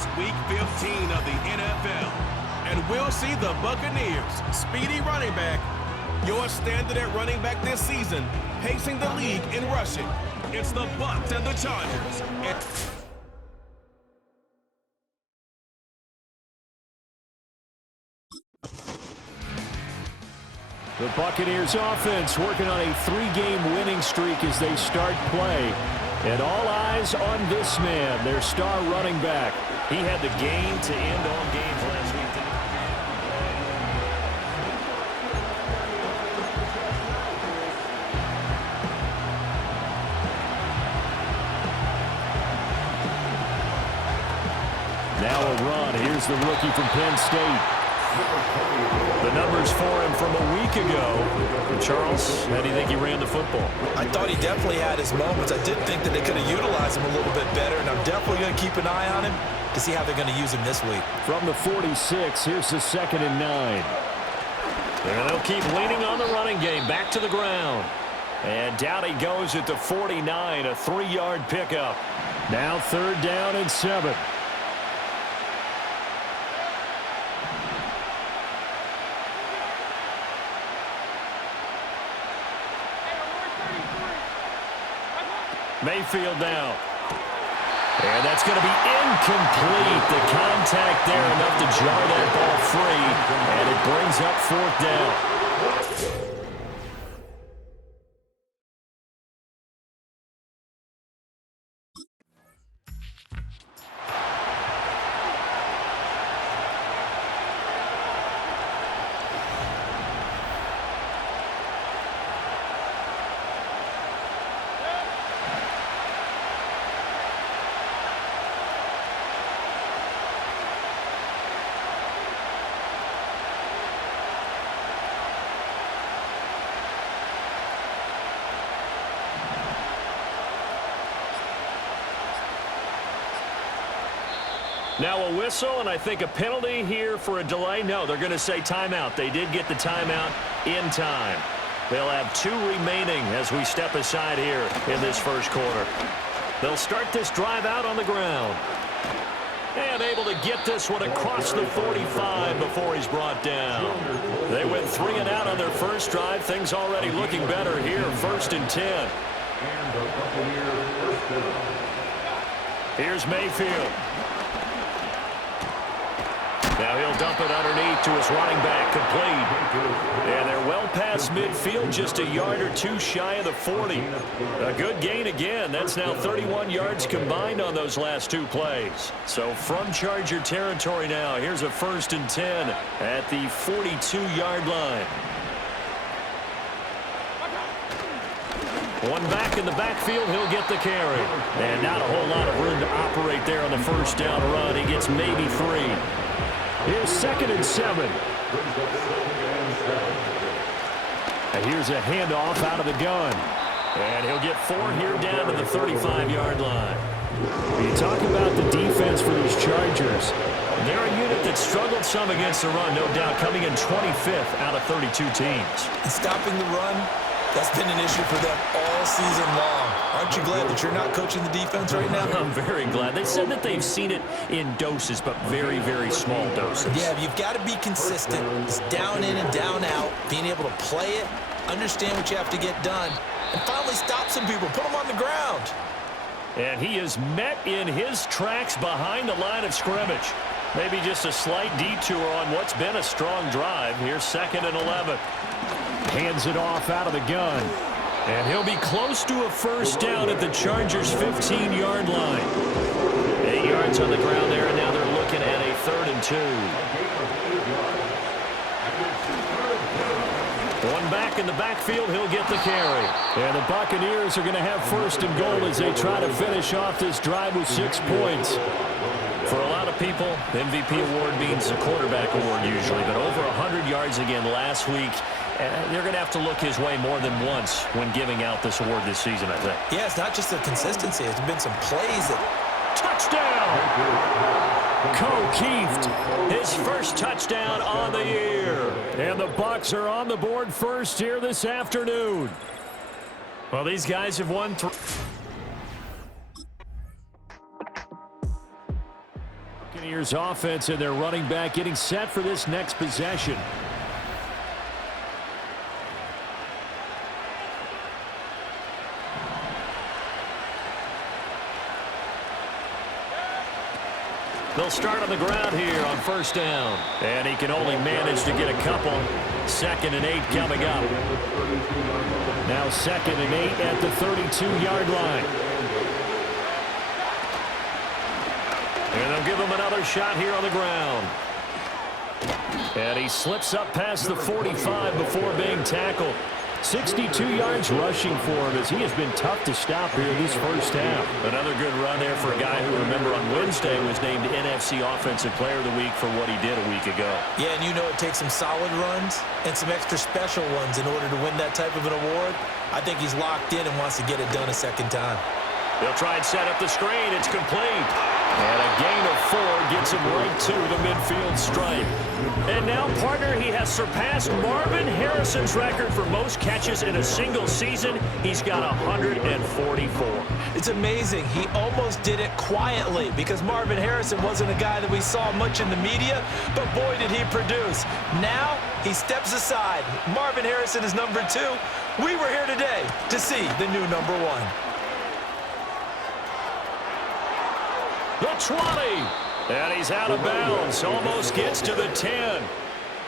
It's Week 15 of the NFL, and we'll see the Buccaneers' speedy running back, your standard at running back this season, pacing the league in rushing. It's the Bucs and the Chargers. The Buccaneers offense working on a 3-game winning streak as they start play. And all eyes on this man, their star running back. He had the game to end all games last week. Now a run. Here's the rookie from Penn State. The numbers for him from a week ago. Charles, how do you think he ran the football? I thought he definitely had his moments. I did think that they could have utilized him a little bit better, and I'm definitely going to keep an eye on him to see how they're going to use him this week. From the 46, here's the 2nd and 9. And they'll keep leaning on the running game. Back to the ground. And down he goes at the 49, a 3-yard pickup. Now 3rd down and 7. Mayfield now. And that's going to be incomplete. The contact there enough to jar that ball free. And it brings up 4th down. Now a whistle, and I think a penalty here for a delay. No, they're going to say timeout. They did get the timeout in time. They'll have 2 remaining as we step aside here in this first quarter. They'll start this drive out on the ground. And able to get this one across the 45 before he's brought down. They went 3 and out on their first drive. Things already looking better here. 1st and 10. Here's Mayfield. Now he'll dump it underneath to his running back, complete. And they're well past midfield, just a yard or 2 shy of the 40. A good gain again. That's now 31 yards combined on those last 2 plays. So from Charger territory now, here's a 1st and 10 at the 42-yard line. One back in the backfield, he'll get the carry. And not a whole lot of room to operate there on the 1st down run. He gets maybe 3. Here's 2nd and 7. And here's a handoff out of the gun. And he'll get 4 here down to the 35-yard line. You talk about the defense for these Chargers. They're a unit that struggled some against the run, no doubt, coming in 25th out of 32 teams. And stopping the run, that's been an issue for them all season long. Aren't you glad that you're not coaching the defense right now? I'm very glad. They said that they've seen it in doses, but very, very small doses. Yeah, you've got to be consistent. It's down in and down out, being able to play it, understand what you have to get done, and finally stop some people, put them on the ground. And he is met in his tracks behind the line of scrimmage. Maybe just a slight detour on what's been a strong drive. Here's 2nd and 11. Hands it off out of the gun. And he'll be close to a 1st down at the Chargers' 15-yard line. 8 yards on the ground there, and now they're looking at a 3rd and 2. One back in the backfield, he'll get the carry. And the Buccaneers are going to have 1st and goal as they try to finish off this drive with 6 points. For a lot of people, the MVP award means a quarterback award usually, but over 100 yards again last week. They're going to have to look his way more than once when giving out this award this season, I think. Yeah, it's not just the consistency. There's been some plays that... Touchdown! Keeft, his first touchdown on the year. And the Bucs are on the board 1st here this afternoon. Well, these guys have won 3. Buccaneers offense and their running back getting set for this next possession. They'll start on the ground here on first down. And he can only manage to get a couple. 2nd and 8 coming up. Now 2nd and 8 at the 32-yard line. And they'll give him another shot here on the ground. And he slips up past the 45 before being tackled. 62 yards rushing for him as he has been tough to stop here this first half. Another good run there for a guy who, remember, on Wednesday was named NFC Offensive Player of the Week for what he did a week ago. Yeah, and you know it takes some solid runs and some extra special ones in order to win that type of an award. I think he's locked in and wants to get it done a second time. They'll try and set up the screen. It's complete. And a gain of 4 gets him right to the midfield stripe. And now, partner, he has surpassed Marvin Harrison's record for most catches in a single season. He's got 144. It's amazing. He almost did it quietly because Marvin Harrison wasn't a guy that we saw much in the media, but boy, did he produce. Now, he steps aside. Marvin Harrison is number 2. We were here today to see the new number 1. The 20. And he's out of bounds. Almost gets to the 10.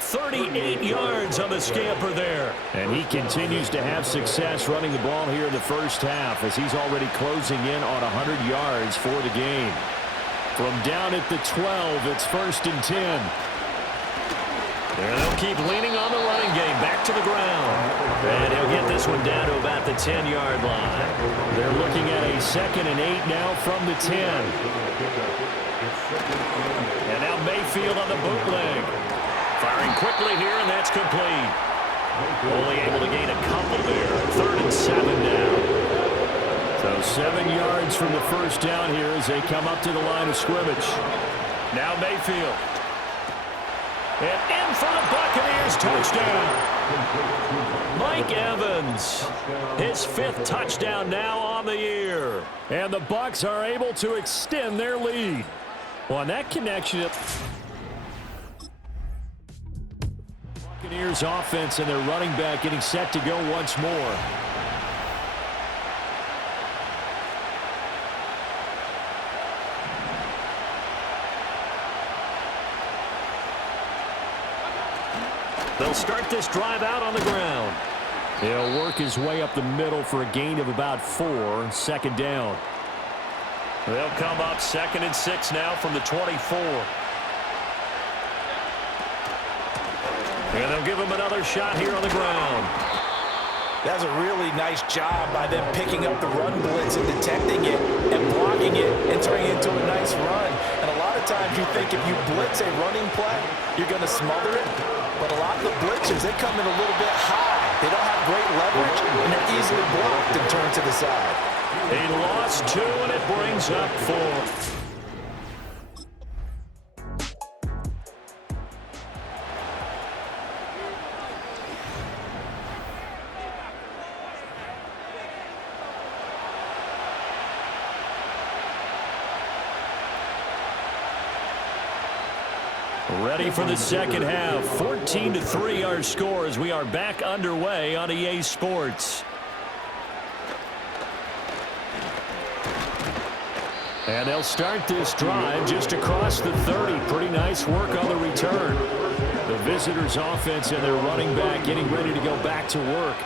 38 yards on the scamper there. And he continues to have success running the ball here in the first half as he's already closing in on 100 yards for the game. From down at the 12, it's 1st and 10. And they'll keep leaning on the running game. Back to the ground. And he'll get this one down to about the 10-yard line. They're looking at a 2nd and 8 now from the 10. And now Mayfield on the bootleg. Firing quickly here, and that's complete. Only able to gain a couple there. 3rd and 7 now. So 7 yards from the first down here as they come up to the line of scrimmage. Now Mayfield. And in for the Buccaneers, touchdown. Mike Evans, his 5th touchdown now on the year. And the Bucs are able to extend their lead. Well, on that connection, Buccaneers offense and their running back getting set to go once more. They'll start this drive out on the ground. He'll work his way up the middle for a gain of about 4. 2nd down. They'll come up 2nd and 6 now from the 24. And they'll give him another shot here on the ground. That's a really nice job by them picking up the run blitz and detecting it and blocking it and turning it into a nice run. And a lot of times you think if you blitz a running play, you're going to smother it. But a lot of the blitzers, they come in a little bit high. They don't have great leverage, and they're easily blocked and turned to the side. He lost 2, and it brings up 4. Ready for the second half. 14-3 our score as we are back underway on EA Sports. And they'll start this drive just across the 30. Pretty nice work on the return. The visitors' offense and their running back getting ready to go back to work.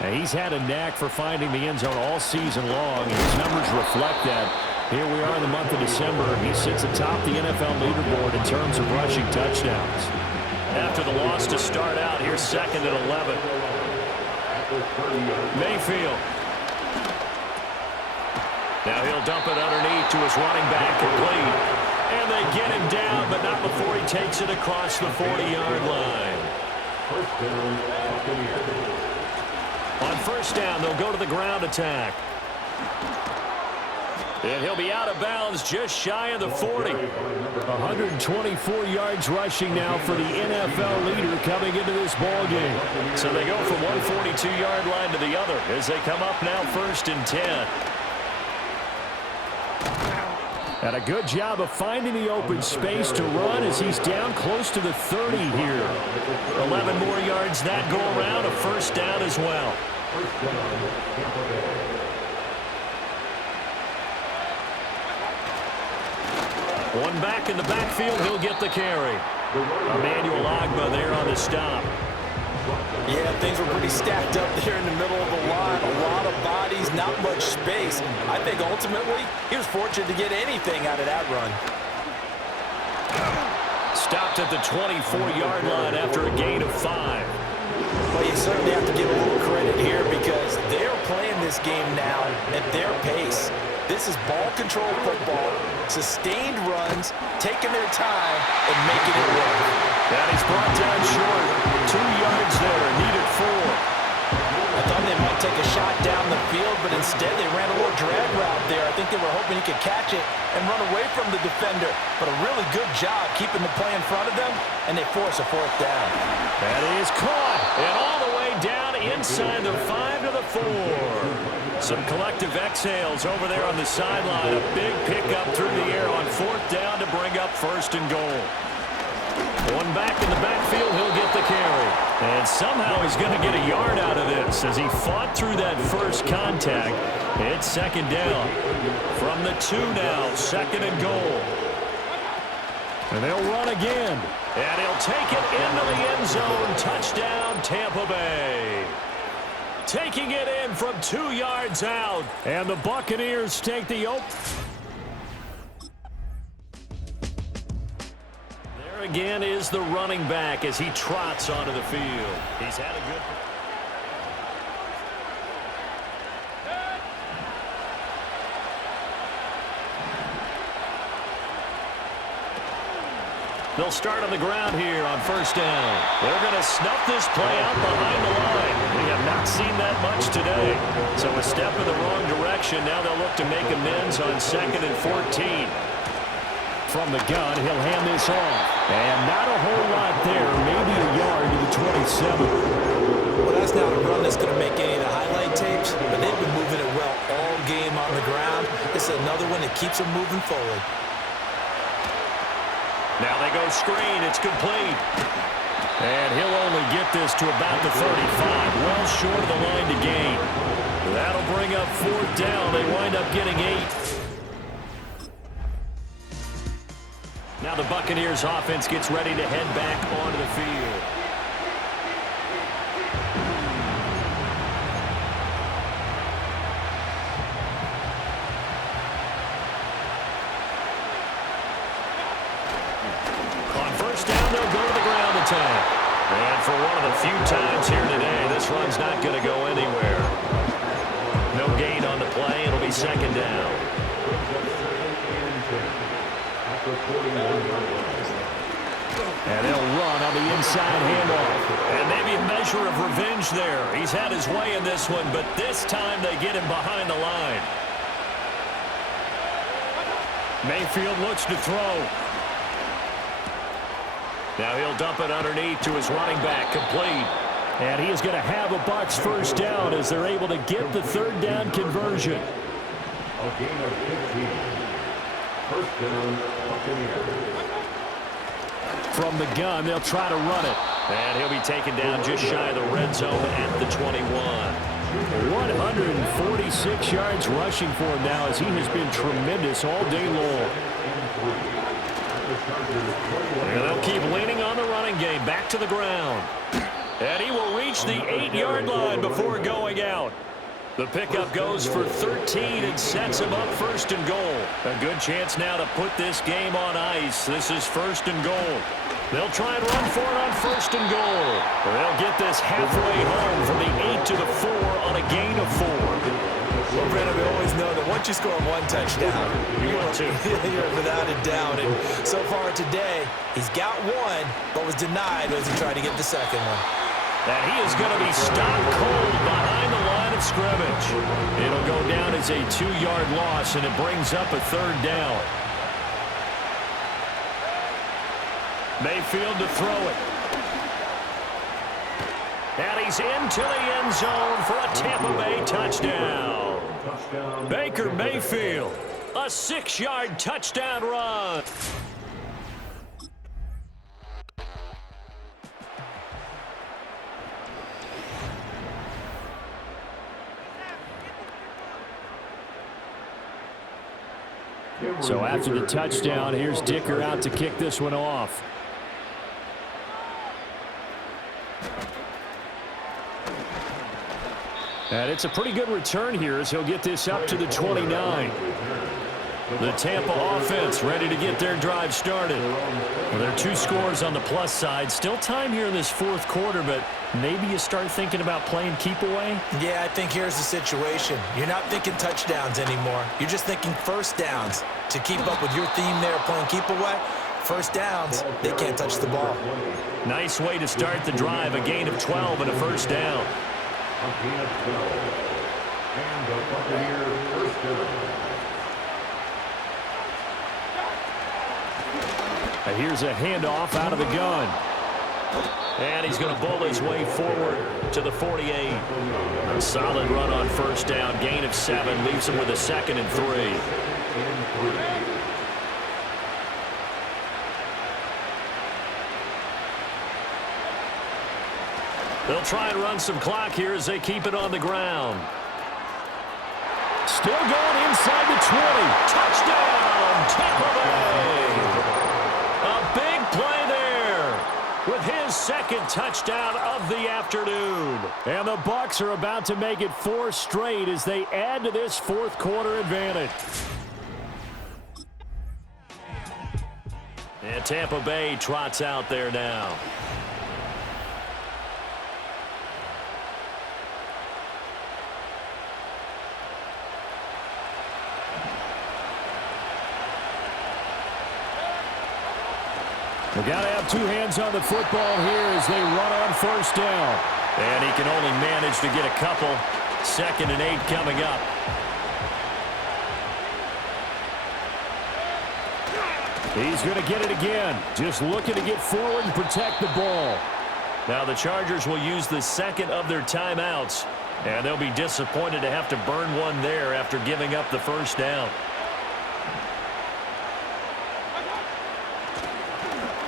And he's had a knack for finding the end zone all season long, and his numbers reflect that. Here we are in the month of December. He sits atop the NFL leaderboard in terms of rushing touchdowns. After the loss to start out, here's 2nd and 11. Mayfield. Now he'll dump it underneath to his running back, complete. And they get him down, but not before he takes it across the 40-yard line. On first down, they'll go to the ground attack. And he'll be out of bounds just shy of the 40. 124 yards rushing now for the NFL leader coming into this ball game. So they go from one 42-yard line to the other as they come up now 1st and 10. And a good job of finding the open space to run as he's down close to the 30 here. 11 more yards that go around, a first down as well. One back in the backfield, he'll get the carry. Emmanuel Ogbah there on the stop. Yeah, things were pretty stacked up there in the middle of the line. A lot of bodies, not much space. I think ultimately he was fortunate to get anything out of that run. Stopped at the 24-yard line after a gain of 5. Well, you certainly have to give a little credit here because they're playing this game now at their pace. This is ball control football, sustained runs, taking their time, and making it work. And he's brought down short. 2 yards there, needed 4. I thought they might take a shot down the field, but instead they ran a little drag route there. I think they were hoping he could catch it and run away from the defender. But a really good job keeping the play in front of them, and they force a 4th down. That is caught, and all the way down inside the 5 to the 4. Some collective exhales over there on the sideline. A big pickup through the air on 4th down to bring up 1st and goal. One back in the backfield, he'll get the carry. And somehow he's going to get a yard out of this as he fought through that first contact. It's 2nd down. From the 2 now, 2nd and goal. And they'll run again. And he'll take it into the end zone. Touchdown, Tampa Bay. Taking it in from 2 yards out. And the Buccaneers take the open. There again is the running back as he trots onto the field. He's had a good... They'll start on the ground here on 1st down. They're going to snuff this play out behind the line. We have not seen that much today. So a step in the wrong direction. Now they'll look to make amends on 2nd and 14. From the gun, he'll hand this off. And not a whole lot there. Maybe a yard to the 27. Well, that's not a run that's going to make any of the highlight tapes, but they've been moving it well all game on the ground. This is another one that keeps them moving forward. Now they go screen. It's complete. And he'll only get this to about the 35. Well short of the line to gain. That'll bring up 4th down. They wind up getting 8. Now the Buccaneers offense gets ready to head back onto the field. On 1st down, they'll go to the ground attack. And for one of the few times here today, this run's not going to go anywhere. No gain on the play. It'll be 2nd down. And they'll run on the inside handoff. And maybe a measure of revenge there. He's had his way in this one, but this time they get him behind the line. Mayfield looks to throw. Now he'll dump it underneath to his running back, complete. And he is going to have a Bucs 1st down as they're able to get the 3rd down conversion. A gain of 15. 1st down, Buccaneers. From the gun, they'll try to run it. And he'll be taken down just shy of the red zone at the 21. 146 yards rushing for him now as he has been tremendous all day long. And they'll keep leaning on the running game. Back to the ground. And he will reach the 8-yard line before going out. The pickup goes for 13 and sets him up 1st and goal. A good chance now to put this game on ice. This is 1st and goal. They'll try and run for it on 1st and goal. They'll get this halfway home from the 8 to the 4 on a gain of 4. Well, Brandon, we always know that once you score 1 touchdown, you're without a doubt. And so far today, he's got 1, but was denied as he tried to get the 2nd one. And he is going to be stopped cold behind the line of scrimmage. It'll go down as a 2-yard loss, and it brings up a 3rd down. Mayfield to throw it. And he's into the end zone for a Tampa Bay touchdown. Baker Mayfield A 6-yard touchdown run. So after the touchdown, here's Dicker out to kick this one off. And it's a pretty good return here as he'll get this up to the 29. The Tampa offense ready to get their drive started. Well, there are 2 scores on the plus side. Still time here in this 4th quarter, but maybe you start thinking about playing keep away? Yeah, I think here's the situation. You're not thinking touchdowns anymore. You're just thinking first downs. To keep up with your theme there, playing keep away, first downs, they can't touch the ball. Nice way to start the drive. A gain of 12 and a first down. A gain of 12. And the Buccaneers first down. Here's a handoff out of the gun. And he's going to bowl his way forward to the 48. A solid run on first down. Gain of 7. Leaves him with a 2nd and 3. They'll try and run some clock here as they keep it on the ground. Still going inside the 20. Touchdown, Tampa Bay. A big play there with his 2nd touchdown of the afternoon. And the Bucs are about to make it 4 straight as they add to this 4th quarter advantage. And Tampa Bay trots out there now. We got to have 2 hands on the football here as they run on first down. And he can only manage to get a couple. 2nd and 8 coming up. He's going to get it again. Just looking to get forward and protect the ball. Now the Chargers will use the 2nd of their timeouts. And they'll be disappointed to have to burn one there after giving up the first down.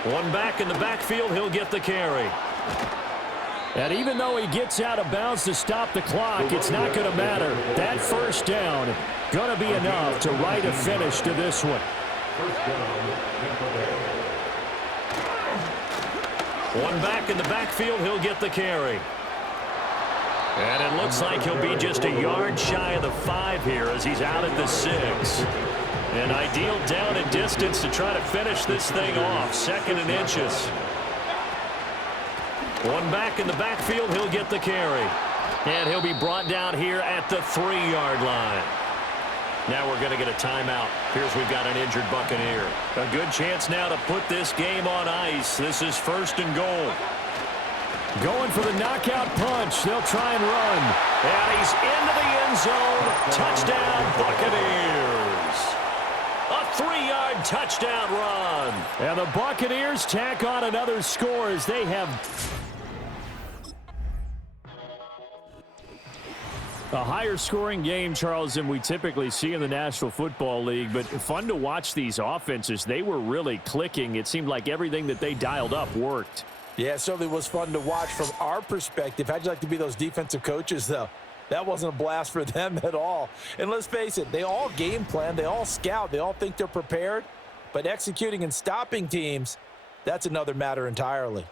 One back in the backfield, he'll get the carry. And even though he gets out of bounds to stop the clock, it's not going to matter. That first down going to be enough to write a finish to this one. One back in the backfield, he'll get the carry. And it looks like he'll be just a yard shy of the 5 here as he's out at the 6. An ideal down and distance to try to finish this thing off. 2nd and inches. One back in the backfield, he'll get the carry. And he'll be brought down here at the 3-yard line. Now we're going to get a timeout. Here's we've got an injured Buccaneer. A good chance now to put this game on ice. This is 1st and goal. Going for the knockout punch. They'll try and run. And he's into the end zone. Touchdown, Buccaneers. A 3-yard touchdown run. And the Buccaneers tack on another score as they have a higher scoring game, Charles, than we typically see in the National Football League. But fun to watch these offenses. They were really clicking. It seemed like everything that they dialed up worked. Yeah, it certainly was fun to watch from our perspective. How'd you like to be those defensive coaches, though? That wasn't a blast for them at all. And let's face it, they all game plan, they all scout, they all think they're prepared. But executing and stopping teams, that's another matter entirely.